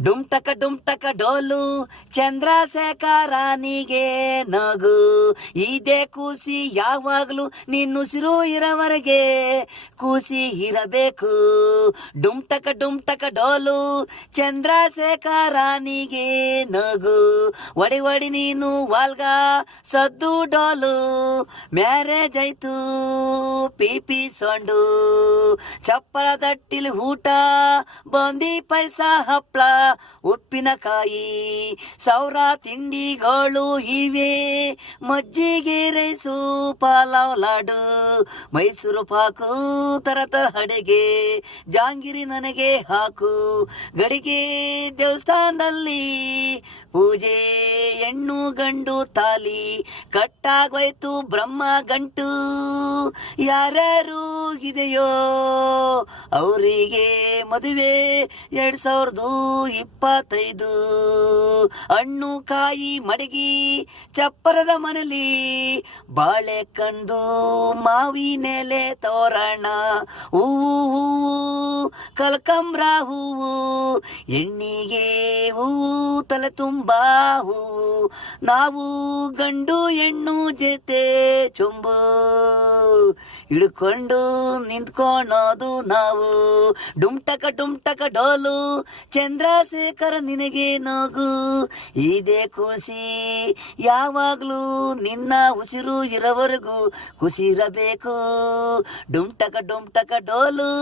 ಡುಮ್ ಟಕ ಡೋಲು ಚಂದ್ರಶೇಖರನಿಗೆ ನಗು. ಇದೇ ಖುಷಿ ಯಾವಾಗ್ಲೂ ನಿನ್ನುಸಿರು ಇರವರೆಗೆ ಖುಷಿ ಇರಬೇಕು. ಡುಮ್ ಟಕ ಡೋಲು ಚಂದ್ರಶೇಖರನಿಗೆ ನಗು. ಒಡಿ ನೀನು ವಾಲ್ಗ ಸದ್ದು ಡೋಲು. ಮ್ಯಾರೇಜ್ ಆಯ್ತು ಪಿಪಿ ಸೊಂಡು. ಚಪ್ಪರ ದಟ್ಟಿಲಿ ಊಟ ಬಂದಿ ಪೈಸಾ ಹಪ್ಳ ಉಪ್ಪಿನಕಾಯಿ ಸಾವಿರ ತಿಂಡಿಗಳು ಇವೆ. ಮಜ್ಜಿಗೆ ರೈಸು ಪಲಾವ್ ಲಾಡು ಮೈಸೂರು ಪಾಕು ತರ ಅಡಿಗೆ ಜಾಂಗಿರಿ ನನಗೆ ಹಾಕು. ಗಡಿಗೆ ದೇವಸ್ಥಾನದಲ್ಲಿ ಪೂಜೆ ಹೆಣ್ಣು ಗಂಡು ತಾಲಿ ಕಟ್ಟಾಗೋಯ್ತು ಬ್ರಹ್ಮ ಗಂಟು. ಯಾರ್ಯಾರು ಇದೆಯೋ ಅವರಿಗೆ ಮದುವೆ 2025. ಹಣ್ಣು ಕಾಯಿ ಮಡಗಿ ಚಪ್ಪರದ ಮನೆಯಲ್ಲಿ ಬಾಳೆ ಕಂಡು ಮಾವಿನೆಲೆ ತೋರಣ ಹೂವು ಕಲ್ಕಂಬ್ರ ಹೂವು ಹೆಣ್ಣಿಗೆ ಹೂವು ತಲೆ ತುಂಬಾ ಹೂವು. ನಾವು ಗಂಡು ಹೆಣ್ಣು ಜೊತೆ ಚೊಂಬು ಹಿಡ್ಕೊಂಡು ನಿಂತ್ಕೊಳೋದು ನಾವು. ಡುಮ್ ಟಕ ಡೋಲು ಚಂದ್ರಶೇಖರ ನಿನಗೆ ನಗು. ಇದೇ ಖುಷಿ ಯಾವಾಗ್ಲೂ ನಿನ್ನ ಉಸಿರು ಇರೋವರೆಗೂ ಖುಷಿ ಇರಬೇಕು. ಡುಮ್ ಟಕ ಡೋಲು.